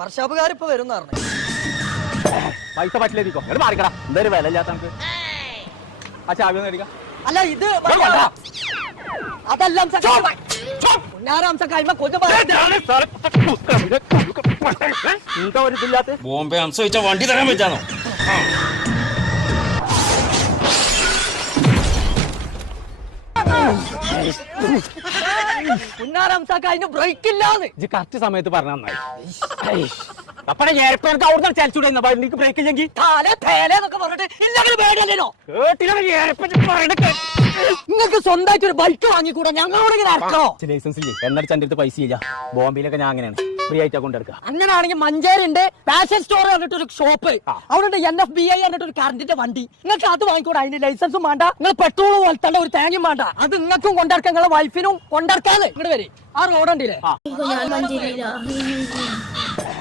വർഷാപ്പുകാരിപ്പോ വരുന്ന പൈസ പറ്റില്ലേക്കോ മാറിക്കടാ എന്തായാലും വില ഇല്ലാത്ത നമുക്ക് ആ ചാവി ഒന്ന് മേടിക്കാം. അല്ല ഇത് അതെല്ലാം ബോംബെ അംശ വെച്ച വണ്ടി തരാൻ വെച്ചാണോ? അതിന് ബ്രേക്ക് ഇല്ലാന്ന് കറക്റ്റ് സമയത്ത് പറഞ്ഞ നന്നായി. അപ്പഴേ ഏർപ്പേർക്ക് അവിടുന്ന് ചലിച്ചൂടെ വണ്ടിക്ക് ബ്രേക്ക് ഇല്ലെങ്കിൽ തേലെന്നൊക്കെ പറഞ്ഞിട്ട് ഇല്ലെങ്കിൽ പേടിയല്ലോ. കേട്ടില്ല. നിങ്ങൾക്ക് സ്വന്തമായിട്ട് ഒരു ബൈക്ക് വാങ്ങിക്കൂടാ? ഞങ്ങളോട് ഇങ്ങനെ ഇറക്കണോ? ലൈസൻസ് ഇല്ലേ എന്നടിച്ച് എന്റെ അടുത്ത് പൈസ ഇല്ല. ബോംബെയിലൊക്കെ ഞാൻ അങ്ങനെയാണ് ഫ്രീ ആയിട്ടാ കൊണ്ടെടുക്കുക. അങ്ങനെയാണെങ്കിൽ മഞ്ചേരി ഉണ്ട് ഫാഷൻ സ്റ്റോർ പറഞ്ഞിട്ടൊരു ഷോപ്പ്, അവിടെ NFBI പറഞ്ഞിട്ടൊരു കറണ്ടിന്റെ വണ്ടി. നിങ്ങൾക്ക് അത് വാങ്ങിക്കൂടാ? അതിന് ലൈസൻസും വേണ്ട, നിങ്ങൾ പെട്രോൾ പോലത്തെ ഒരു തേങ്ങയും വേണ്ട. അത് നിങ്ങൾക്കും കൊണ്ടിറക്കാം, നിങ്ങളെ വൈഫിനും കൊണ്ടിറക്കാതെ. ഇങ്ങോട്ട് വരെ ആ റോഡ് ഉണ്ടല്ലേ?